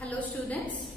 Hello students,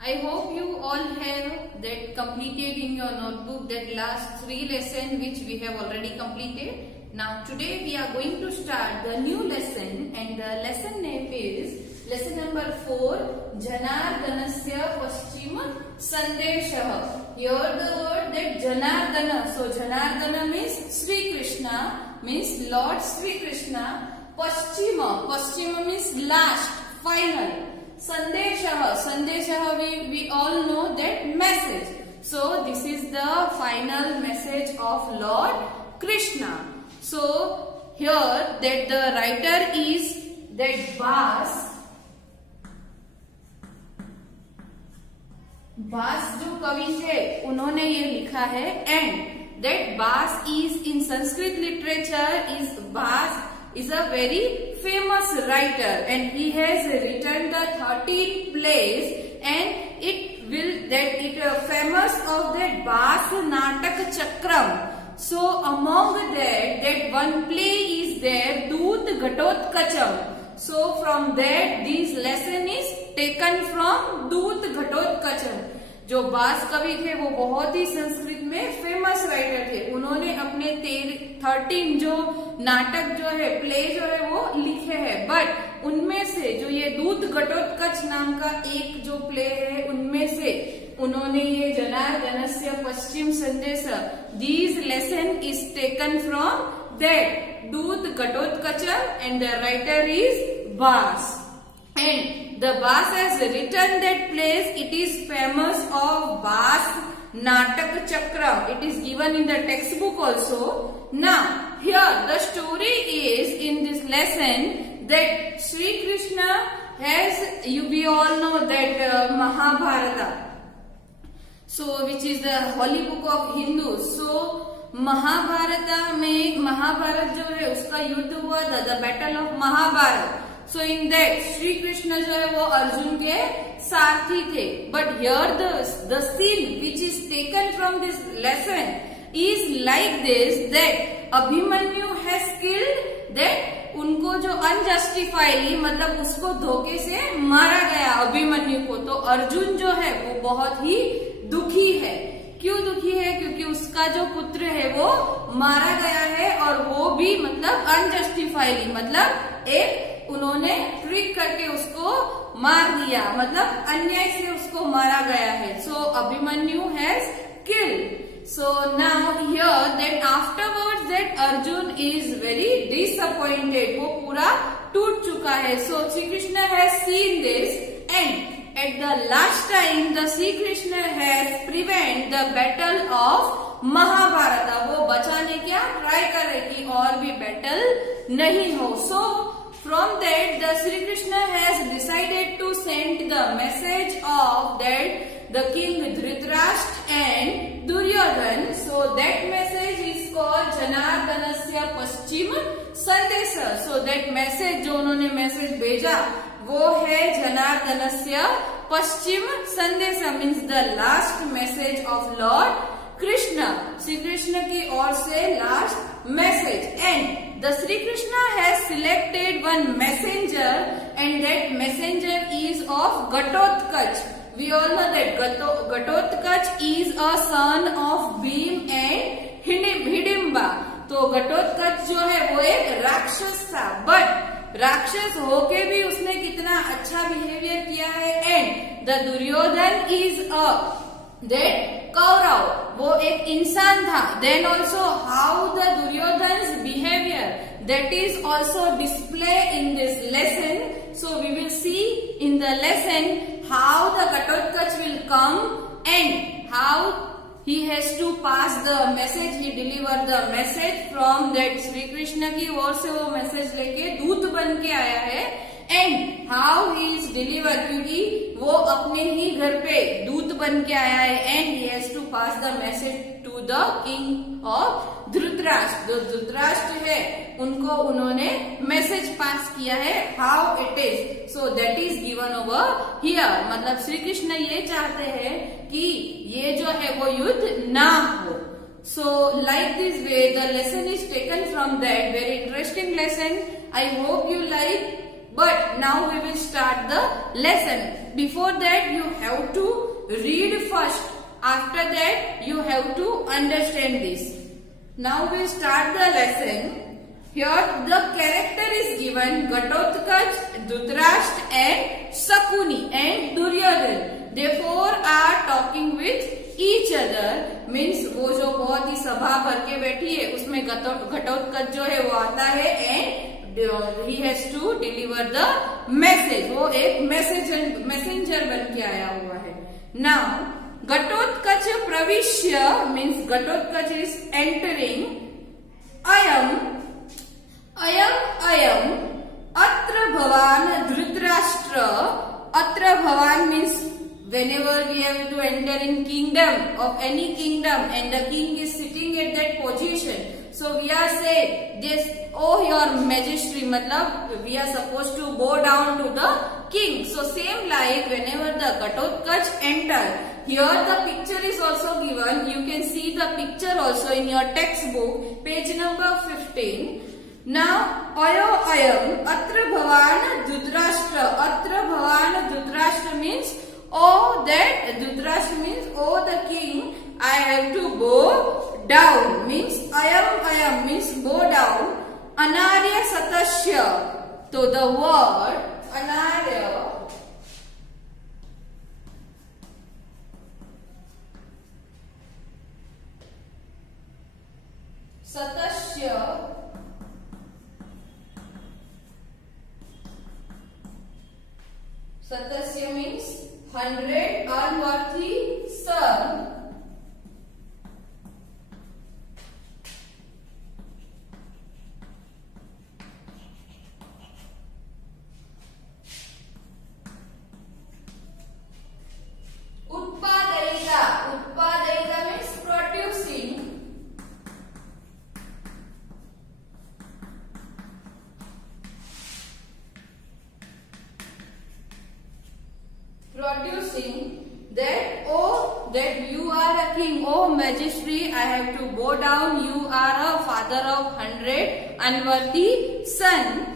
I hope you all have that completed in your notebook that last 3 lessons which we have already completed. Now today we are going to start the new lesson and the lesson name is lesson number 4 Janardanasya Paschima Sandeshah. Here the word that Janardana. So Janardana means Sri Krishna, means Lord Sri Krishna. Paschima, Paschima means last, final. Sandeshah, Sandeshah we all know that message. So this is the final message of Lord Krishna. So here that the writer is that बास जो कवि थे उन्होंने ये लिखा है and that बास is in Sanskrit literature is a very famous writer and he has written the 13 plays and it famous of that Bas Natak Chakram. So among that one play is there Doot Ghatotkacham. So from that this lesson is taken from Doot Ghatotkacham. जो बास कवि थे वो बहुत ही संस्कृत में famous writer थे. उन्होंने अपने 13 जो नाटक जो है प्ले जो है वो लिखे हैं. बट उनमें से जो ये दूत घटोत्कच नाम का एक जो प्ले है उनमें से उन्होंने ये जनार्दनस्य पश्चिम संदेश this lesson is taken from that दूत घटोत्कचम एंड द राइटर इज बास. And the Bas has written that plays. It is famous of Bas Natak Chakram. It is given in the textbook also. Now here the story is in this lesson that Sri Krishna has, we all know that Mahabharata. So which is the holy book of Hindus. So Mahabharata में महाभारत जो है उसका युद्ध हुआ था, the battle of Mahabharata. So in that Shri Krishna जो है वो अर्जुन के सारथी थे. But here the scene which is taken from this lesson is like this that Abhimanyu has killed that उनको जो unjustifiably मतलब उसको धोखे से मारा गया अभिमन्यु को. तो अर्जुन जो है वो बहुत ही दुखी है. क्यों दुखी है? क्योंकि उसका जो पुत्र है वो मारा गया है और वो भी मतलब अनजस्टिफाइडली मतलब एक उन्होंने ट्रिक करके उसको मार दिया, मतलब अन्याय से उसको मारा गया है. So Abhimanyu has killed. So now here that afterwards that Arjun is very disappointed. वो पूरा टूट चुका है. So Shri Krishna has seen this and at the last time the Sri Krishna has prevent the battle of Mahabharata. वो बचाने क्या ट्राई कर रहे कि और भी बैटल नहीं हो. So from that the Sri Krishna has decided to send the message of that the king Dhritarashtra and Duryodhan. So that message is called Janardanasya Paschima Sandesha. So that message जो उन्होंने message भेजा वो है जनार्दनस्य पश्चिम संदेश means the last message of lord Krishna. Shri Krishna की ओर से last message. And the Shri Krishna has selected one messenger and that messenger is of Ghatotkach. We all know that Ghatotkach is a son of Bhim and Hidimba. तो घटोत्कच जो है वो एक राक्षस था. बट राक्षस होके भी उसने कितना अच्छा बिहेवियर किया है. And the Duryodhan is a that Kaurav, वो एक इंसान था. Then also how the Duryodhan behaviour that is also display in this lesson. So we will see in the lesson how the Ghatotkach will come and how he has to pass the message, he deliver the message from that Shri Krishna की ओर से वो message लेके दूत बन के आया है. And how he is deliver, क्योंकि वो अपने ही घर पे दूत बन के आया है. And he has to pass the message to the king of Dhritarashtra. जो धृतराष्ट्र है उनको उन्होंने मैसेज पास किया है how it is. So that is given over here. मतलब श्री कृष्ण ये चाहते हैं कि ये जो है वो युद्ध ना हो. So like this way the lesson is taken from that very interesting lesson. I hope you like But now we will start the lesson. Before that, you have to read first. After that, you have to understand this. Now we start the lesson. Here the character is given Ghatotkacha, Dhritarashtra and Shakuni and Duryodhan. They four are talking with each other. Means वो जो बहुत ही सभा भर के बैठी है उसमें घटोत्कच जो है वो आता है and he has to deliver the message. वो एक मैसेंजर बन के आया हुआ है. Now Ghatotkacha Pravishya means Ghatotkacha is entering. Ayam Atra Bhavan Dhritarashtra. Atra Bhavan means whenever we have to enter in kingdom of any kingdom and the king is sitting at that position. So we are saying this, oh your majesty, matlab we are supposed to bow down to the king. So same like whenever the Ghatotkacha enter, here the picture is also given. You can see the picture also in your textbook, page number 15. Now, ayam atra bhavan Dhritarashtra. Atra bhavan Dhritarashtra means, oh that Dhritarashtra means, oh the king, I have to bow down. Means ayam means bow down. Anarya satasya. So the word anarya satasya means 100 unworthy son. Utpadayika means producing. That, oh, that you are a king, oh majesty, I have to bow down, you are a father of 100 unworthy son.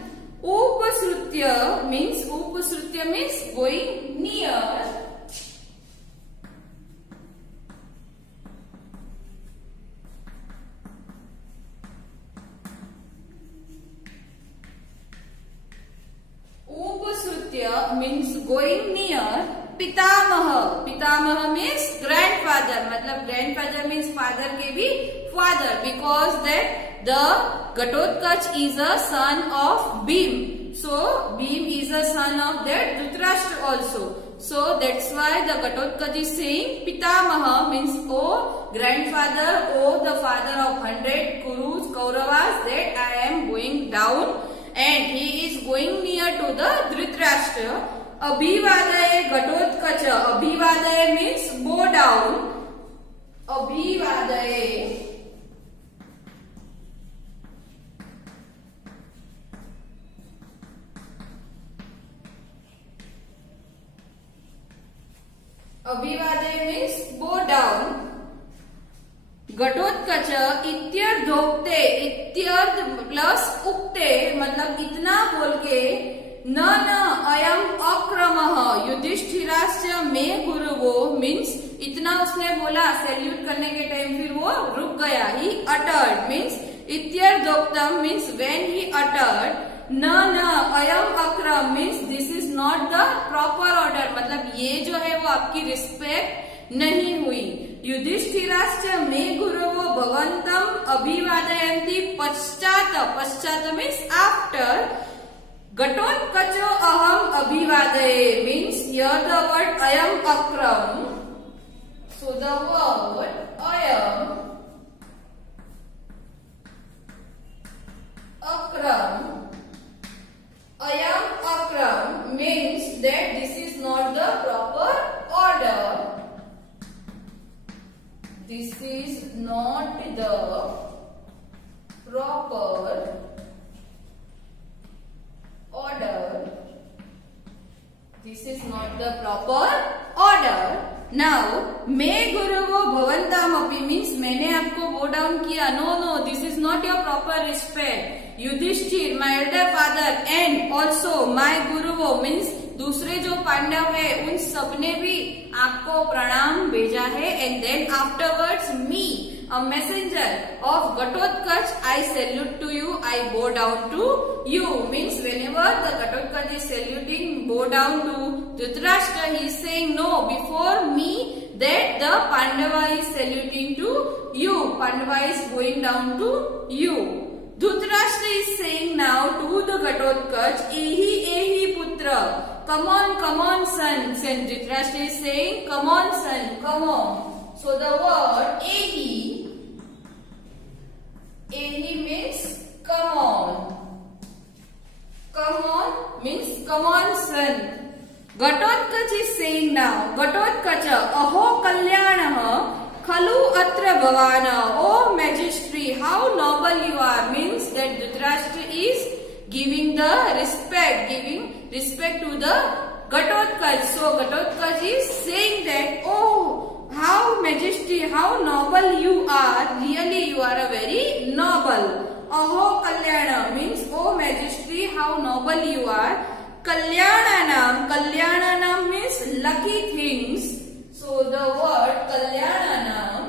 Upasrutya means going near. Upasrutya means going near. Pitamaha. Pitamaha means grandfather. मतलब grandfather means father के भी father, because that the Ghatotkacha is a son of Bhim. So Bhim is a son of that Dhritarashtra also. So that's why the Ghatotkacha is saying Pitamaha means oh grandfather, oh the father of 100 Kurus, Kauravas, that I am going down, and he is going near to the Dhritarashtra. Abhivadaye Ghatotkacha. Abhivadaye means bow down. Abhivadaye means bow down. Ghatotkacha ityardhokte. Ityard plus ukte मतलब इतना बोल के न अयम अक्रमः युधिष्ठिरास्य में गुरुवो means इतना उसने बोला, सैल्यूट करने के टाइम फिर वो रुक गया. He uttered means इत्यर्धोक्तम means when he uttered. न अयम अक्रम means this is not the proper order, मतलब ये जो है वो आपकी रिस्पेक्ट नहीं हुई. युधिष्ठिरास्य में गुरुवो भवंतम अभिवादयन्ति पश्चात means after. Ghatotkacho aham abhivadaye means here the word ayam akram. So the word ayam akram means that this is not the proper order. This is not the proper order. This is not the proper order. Now, me guruvo bhavantam api means मैंने आपको bow down किया. No, this is not your proper respect. Yudhishthir my elder father and also my गुरुओं means दूसरे जो पांडव है उन सबने भी आपको प्रणाम भेजा है. And then afterwards me a messenger of Ghatotkacha, I salute to you, I bow down to you. Means whenever the Ghatotkacha is saluting, bow down to Dhritarashtra, he is saying no, before me that the Pandava is saluting to you. Pandava is going down to you. Dhritarashtra is saying now to the Ghatotkacha, ehi putra, come on son. And Dhritarashtra is saying, come on son, come on. So the word ehi means come on. Come on means come on son. Ghatotkacha is saying now, Ghatotkacha, aho kalyanah khalu atra bhavana. Oh majesty, how noble you are. Means that Dhritarashtra is giving respect to the Ghatotkacha. So Ghatotkacha is saying that, oh, how majesty, how noble you are. Really you are a very noble. Aho kalyana means oh majesty, how noble you are. Kalyananam means lucky things. So the word kalyananam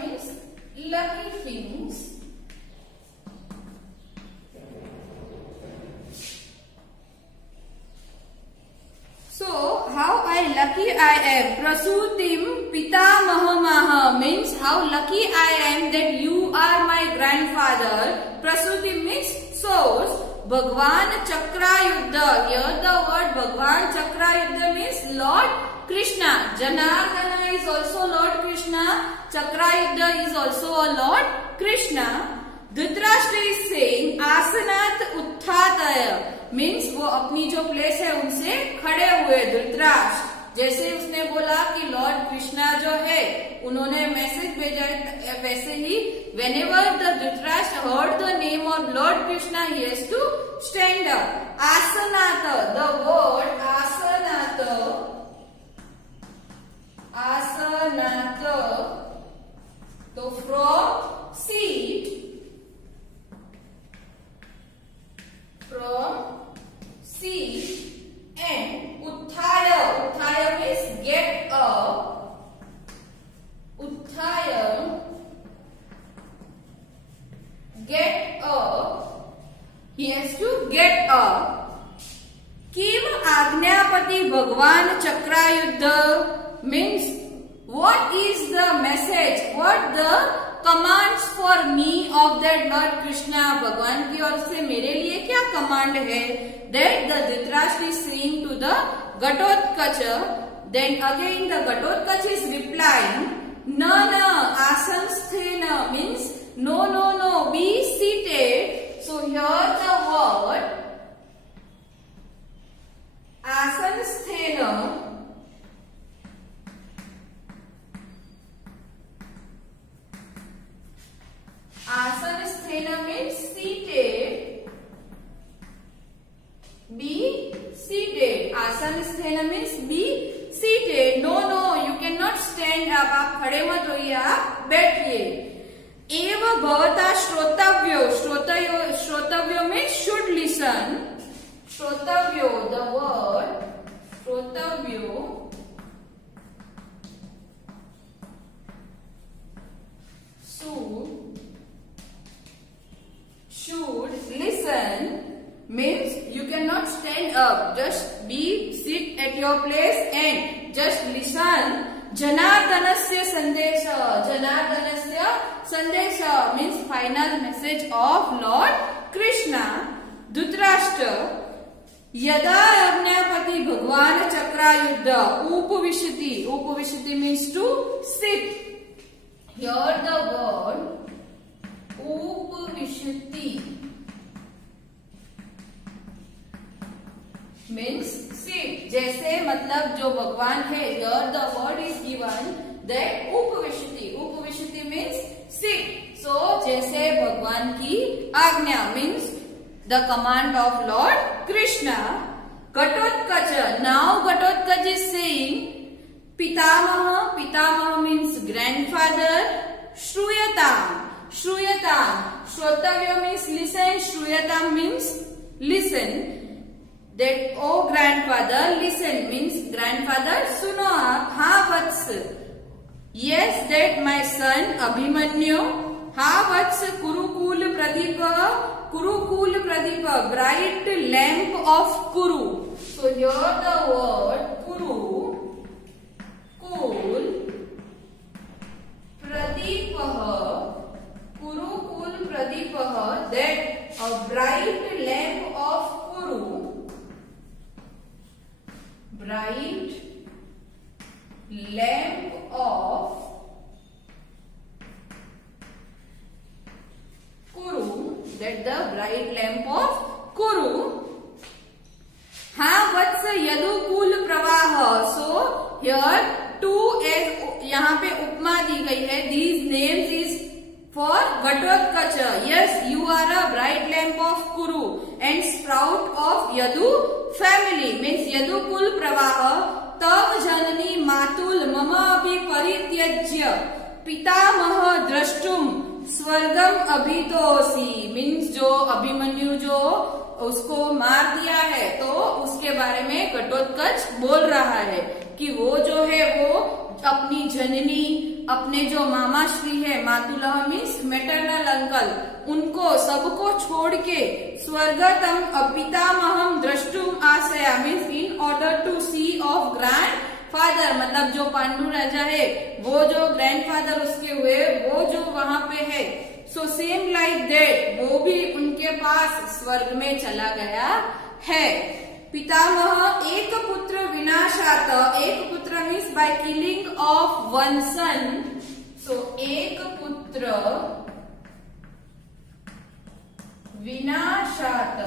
means lucky things. So, how lucky I am. Prasutim pitamahamaha means how lucky I am that you are my grandfather. Prasutim means source. Bhagwan Chakrayuddha. Here the word Bhagwan Chakrayuddha means Lord Krishna. Janardana is also Lord Krishna. Chakrayuddha is also a Lord Krishna. Dhritarashtra is saying आसनात उत्थातय means वो अपनी जो place है उनसे खड़े हुए. धृतराष्ट्र जैसे उसने बोला कि लॉर्ड कृष्णा जो है उन्होंने मैसेज भेजा, वैसे ही whenever the Dhritarashtra heard the name of Lord Krishna, he has to stand up. Asanata, the word asanata, so from seat. And Utthaya means get up. Utthaya, get up. He has to get up. Kim Ajnapati Bhagwan Chakrayuddha means what is the message, what the commands for me of that Lord Krishna. भगवान की ओर से मेरे लिए क्या command है. That the Dhritarashtra is saying to the Ghatotkacha. Then again the Ghatotkacha is replying, na asansthena means no, be seated. So here the word asansthena means seated. Be seated. Asanasthena means be seated. No, you cannot stand up. आप खड़े मत होइए, आप बैठिए. एव भवता श्रोतव्यो. श्रोतव्यो means should listen. Shrotavyo, the word Shrotavyo should listen means you cannot stand up, just sit at your place and just listen. Janardanasya sandesha means final message of Lord Krishna. Dhritarashtra यदा अज्ञापति भगवान चक्रायुद्ध उपविशति means to sit. Here the word उपविशति means sit. जैसे मतलब जो भगवान है, here the word is given that उपविशति means sit. So जैसे भगवान की आज्ञा means the command of Lord Krishna. Ghatotkacha. Now Ghatotkacha is saying Pitamaha. Pitamaha means grandfather. Shruyatam. Shruyatam. Shrotavya means listen. Shruyatam means listen. That oh grandfather, listen means grandfather. Suno ha vats. Yes, that my son Abhimanyu. Ha vats Kurukul Pradeepa. Kurukul Pradeepa, bright lamp of Kuru. So here the word Kuru, Kul, Pradeepa, Kurukul Pradeepa, that a bright lamp of Kuru, bright lamp of Kuru, that the bright lamp of Kuru. Ha vats yadukul pravaha. So here two as यहाँ पे उपमा दी गई है. These names is for Ghatotkacha. Yes, you are a bright lamp of Kuru and sprout of Yadu family. Means yadukul pravaha. Tav janani matul mama abhi parityajya Pitamah द्रष्टुम स्वर्गम अभितोसी. Means जो अभिमन्यु जो उसको मार दिया है तो उसके बारे में घटोत्कच बोल रहा है कि वो जो है वो अपनी जननी, अपने जो मामा श्री है, मातुलह मीन्स मैटरनल अंकल, उनको सबको छोड़ के स्वर्गतम पितामहम द्रष्टुम आशया means in order to see of grandfather. मतलब जो पांडु राजा है वो जो ग्रैंडफादर उसके हुए वो जो वहां पे है. सो सेम लाइक दैट वो भी उनके पास स्वर्ग में चला गया है. पितामह एक पुत्र विनाशात. एक पुत्र means by killing of one son. So एक पुत्र विनाशात.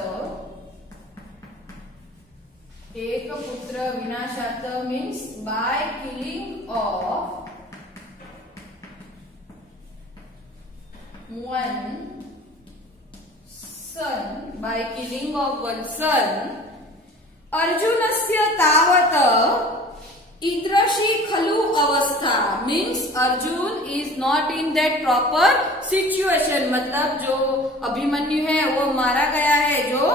एक पुत्र विनाशात means by killing of one son, by killing of one son. Arjunasya tavat idrashi khalu avastha means Arjun is not in that proper situation. मतलब जो अभिमन्यु है वो मारा गया है, जो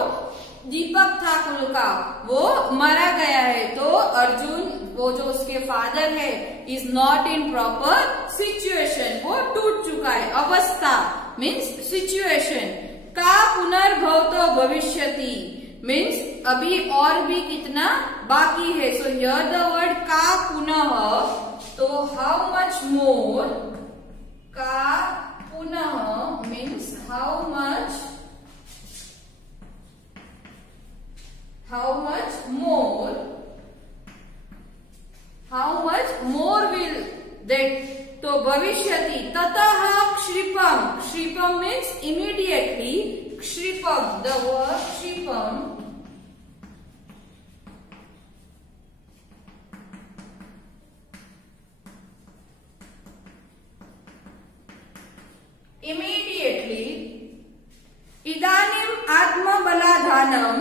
दीपक था कुल का वो मारा गया है. तो अर्जुन वो जो उसके फादर है is not in proper situation, वो टूट चुका है. अवस्था मीन्स सिचुएशन. का पुनर्भवतो भविष्यति मीन्स अभी और भी कितना बाकी है. सो हियर द वर्ड का पुनः. तो हाउ मच मोर. का पुनः means how much more. How much more will that? तो भविष्यति. ततः क्षिपम. क्षिपम means immediately. क्षिपम, the word क्षिपम immediately. इदानीम आत्मबलाधानम.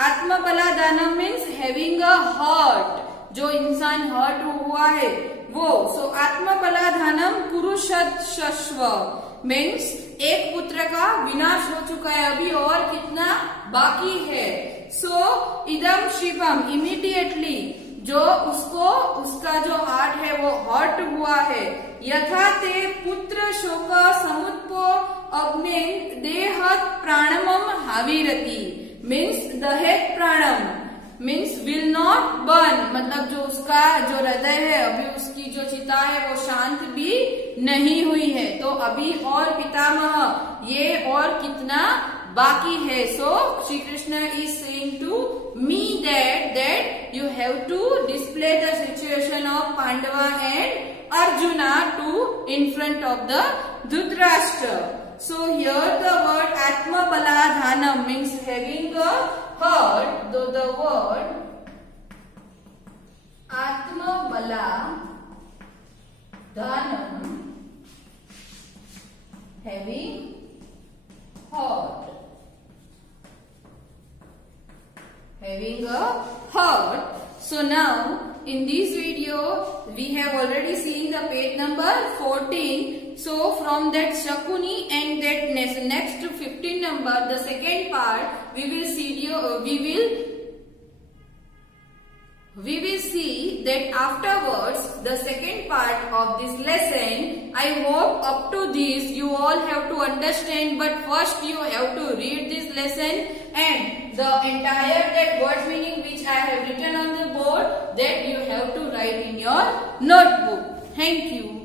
आत्मबलादानम मीन्स हैविंग अ हर्ट. जो इंसान हर्ट हुआ है वो. सो आत्मबलाधानम पुरुषश्व मीन्स एक पुत्र का विनाश हो चुका है, अभी और कितना बाकी है. सो इदम शिवम इमीडिएटली जो उसको उसका जो हार्ट है वो हर्ट हुआ है. यथा ते पुत्र शोक समुत्पो अग्नि देहत प्राणमम हाविरति मीन्स दहेत प्राणम मीन्स विल नॉट बर्न. मतलब जो उसका जो हृदय है अभी उसकी जो चिता है वो शांत भी नहीं हुई है. तो अभी और पितामह ये और कितना बाकी है. So Shri Krishna is saying to me that you have to display the situation of Pandava and Arjuna to in front of the Dhritarashtra. So here the word Atmabaladhanam means having a heart. Though the word Atmabaladhanam having heart, having a third. So now in this video we have already seen the page number 14. So from that Shakuni and that next 15 number, the second part, we will see that afterwards the second part of this lesson. I hope up to this you all have to understand, but first you have to read this lesson and the entire that word meaning which I have written on the board, that you have to write in your notebook. Thank you.